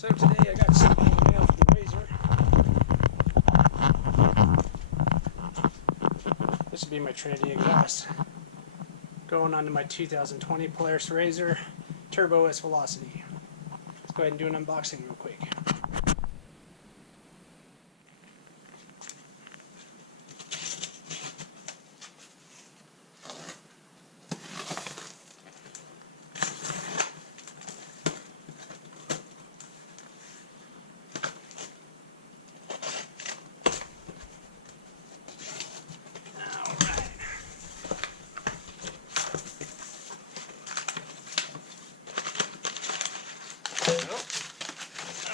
So today I got something in the mail for the RZR. This will be my Trinity exhaust. Going on to my 2020 Polaris RZR Turbo S Velocity. Let's go ahead and do an unboxing real quick.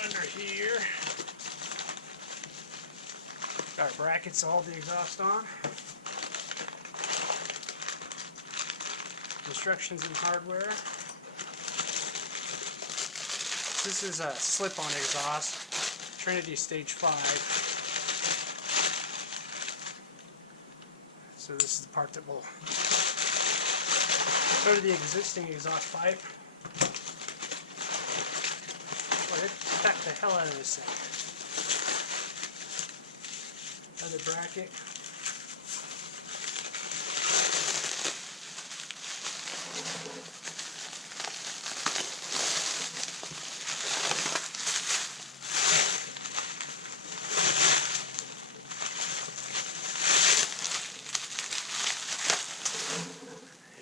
Under here, got our brackets to hold the exhaust on. Instructions and hardware. This is a slip-on exhaust, Trinity Stage 5. So this is the part that will go to the existing exhaust pipe. It packed the hell out of this thing. Another bracket.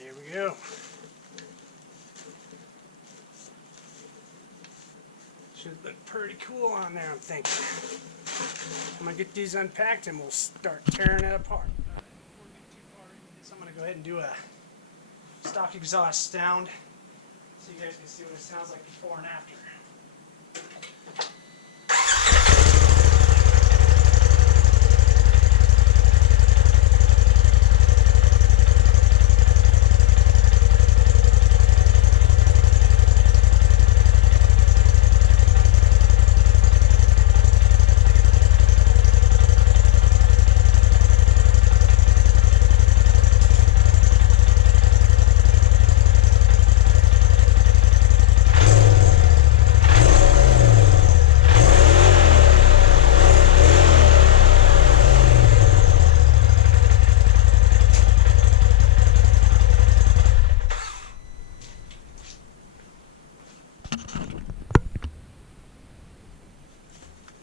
Here we go. Should look pretty cool on there, I'm thinking. I'm going to get these unpacked and we'll start tearing it apart. Before we get too far into this, I'm going to go ahead and do a stock exhaust sound so you guys can see what it sounds like before and after.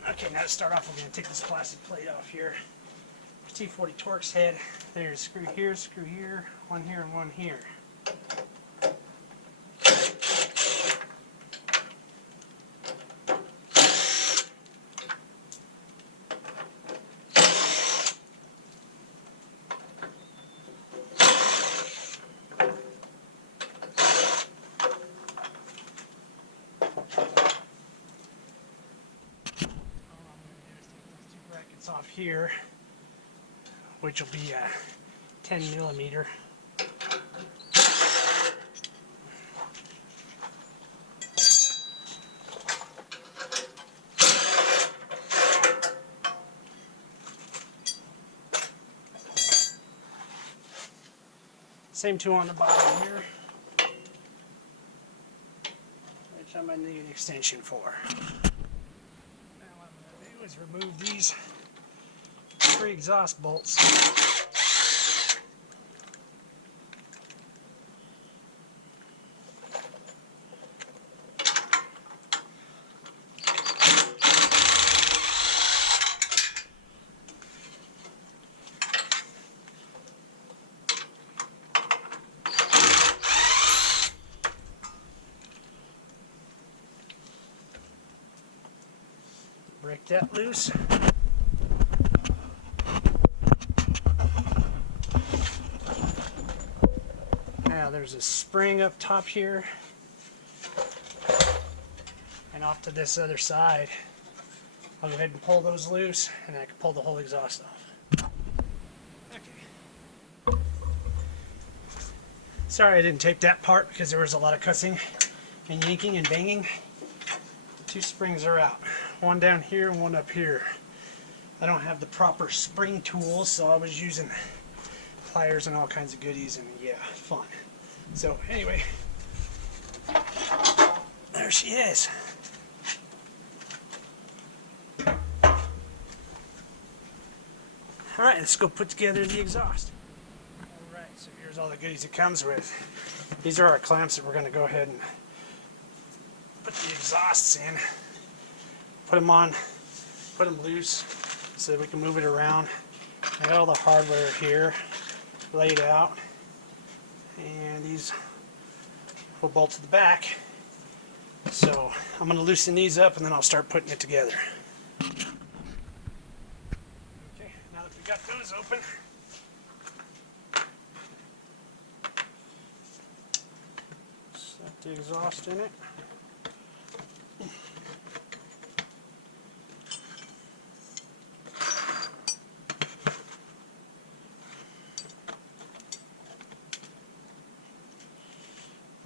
Okay, now to start off, we're going to take this plastic plate off here. T40 Torx head. There's screw here, one here, and one here. Off here, which will be a 10 millimeter. Same two on the bottom here, which I might need an extension for. Now what I'm going to do is remove these three exhaust bolts. Break that loose. Now there's a spring up top here, and off to this other side. I'll go ahead and pull those loose, and I can pull the whole exhaust off. Okay. Sorry I didn't tape that part because there was a lot of cussing and yanking and banging. The two springs are out. One down here and one up here. I don't have the proper spring tools, so I was using pliers and all kinds of goodies, and yeah, fun. So anyway, there she is. Alright, let's go put together the exhaust. Alright, so here's all the goodies it comes with. These are our clamps that we're going to go ahead and put the exhausts in. Put them on, put them loose so that we can move it around. I got all the hardware here laid out, and these will bolt to the back. So I'm going to loosen these up and then I'll start putting it together. Okay, now that we got those open, set the exhaust in it.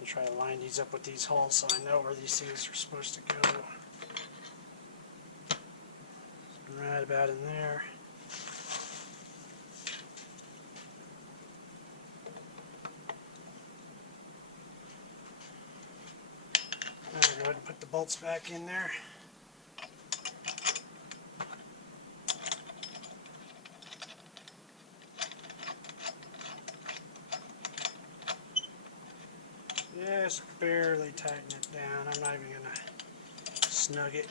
Try to line these up with these holes so I know where these things are supposed to go. Right about in there. Now we'll go ahead and put the bolts back in there. Just barely tighten it down. I'm not even going to snug it.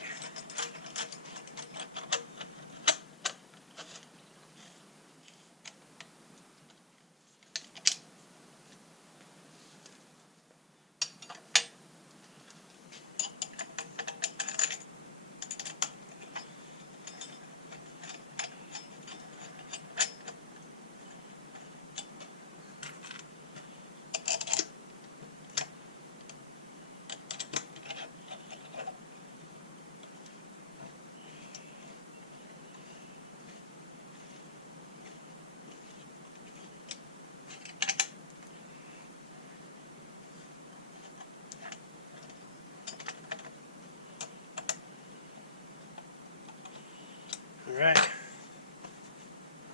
Alright,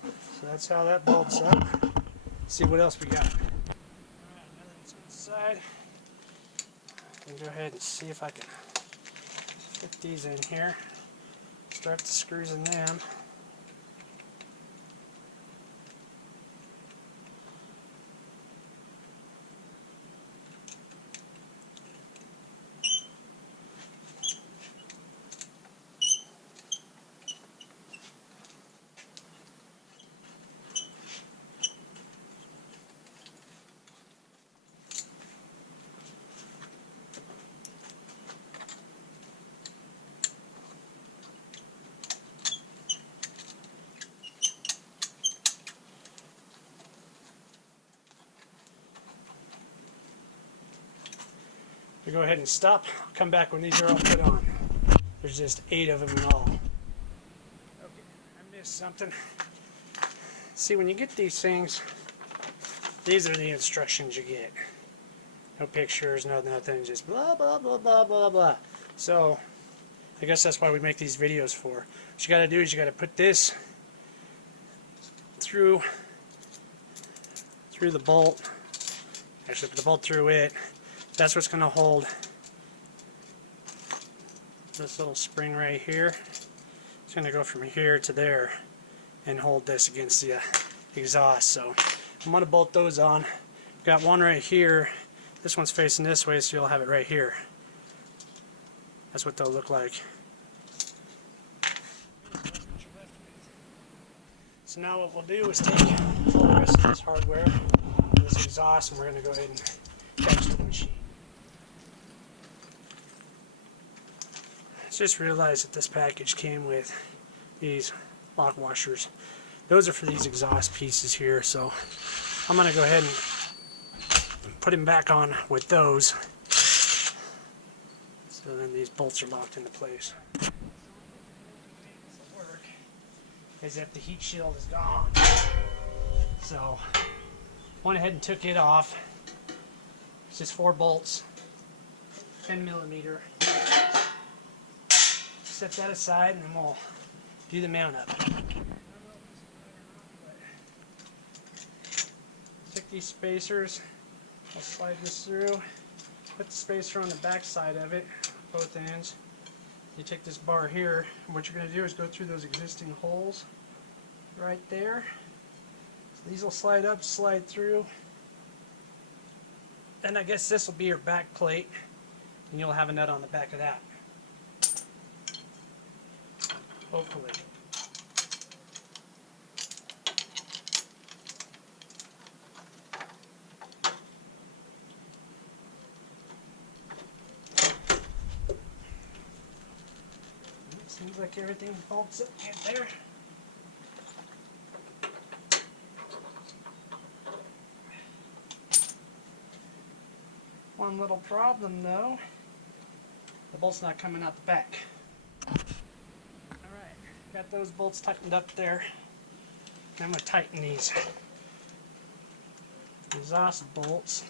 so that's how that bolts up. Let's see what else we got. Alright, now that it's inside, I can go ahead and see if I can fit these in here. Start the screws in them. We go ahead and stop. I'll come back when these are all put on. There's just 8 of them in all. Okay, I missed something. See, when you get these things, these are the instructions you get. No pictures, no nothing, just blah, blah, blah, blah, blah, blah. So, I guess that's why we make these videos for. What you gotta do is you gotta put this through the bolt. Actually, put the bolt through it. That's what's going to hold this little spring right here. It's going to go from here to there and hold this against the exhaust. So I'm going to bolt those on. Got one right here. This one's facing this way, so you'll have it right here. That's what they'll look like. So now what we'll do is take all the rest of this hardware, this exhaust, and we're going to go ahead and attach to the machine. Just realized that this package came with these lock washers. Those are for these exhaust pieces here, so I'm going to go ahead and put them back on with those. So then these bolts are locked into place. Work as if the heat shield is gone. So went ahead and took it off. It's just 4 bolts, 10mm. Set that aside and then we'll do the mount up. Take these spacers, I'll slide this through, put the spacer on the back side of it, both ends. You take this bar here, and what you're going to do is go through those existing holes right there. So these will slide up, slide through. Then I guess this will be your back plate, and you'll have a nut on the back of that. Hopefully. Seems like everything bolts up right there. One little problem though, the bolt's not coming out the back. Alright, got those bolts tightened up there. I'm going to tighten these exhaust bolts.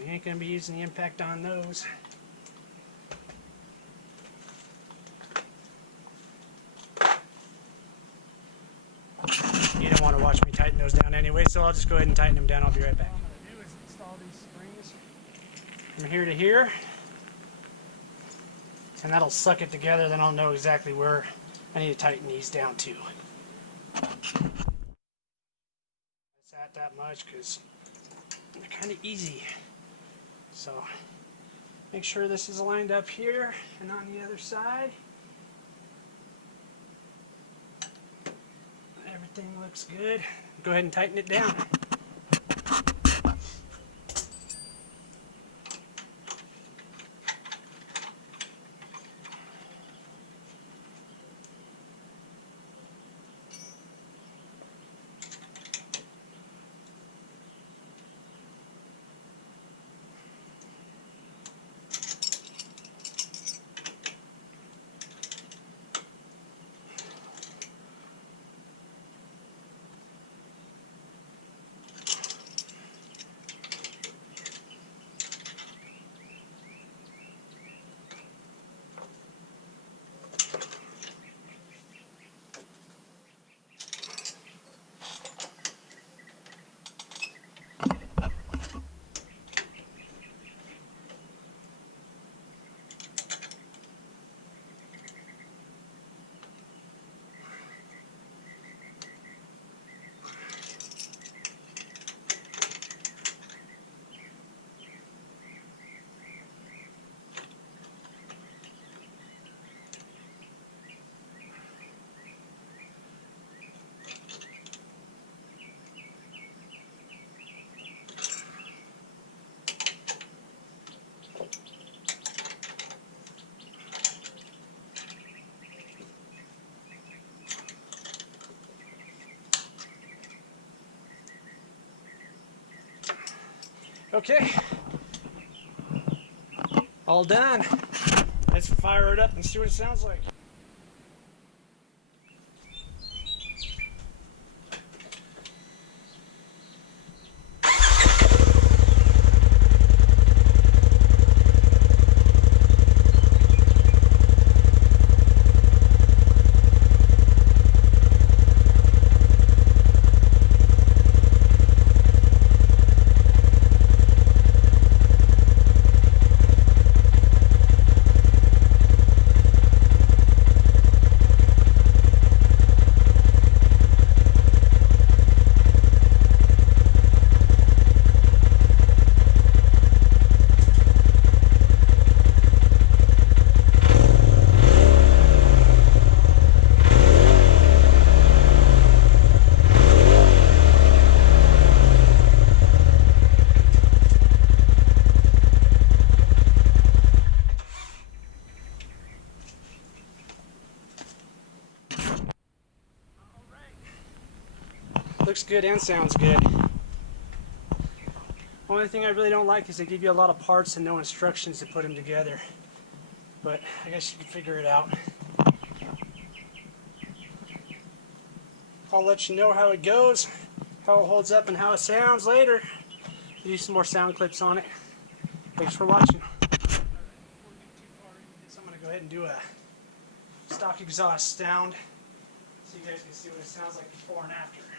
We ain't going to be using the impact on those. You don't want to watch me tighten those down anyway, so I'll just go ahead and tighten them down. I'll be right back. What I'm going to do is install these springs from here to here, and that'll suck it together. Then I'll know exactly where I need to tighten these down to. It's not that much because they're kind of easy. So make sure this is lined up here and on the other side. Everything looks good. Go ahead and tighten it down. Okay, all done. Let's fire it up and see what it sounds like. Looks good and sounds good. Only thing I really don't like is they give you a lot of parts and no instructions to put them together. But I guess you can figure it out. I'll let you know how it goes, how it holds up, and how it sounds later. Do some more sound clips on it. Thanks for watching. I'm going to go ahead and do a stock exhaust sound. so you guys can see what it sounds like before and after.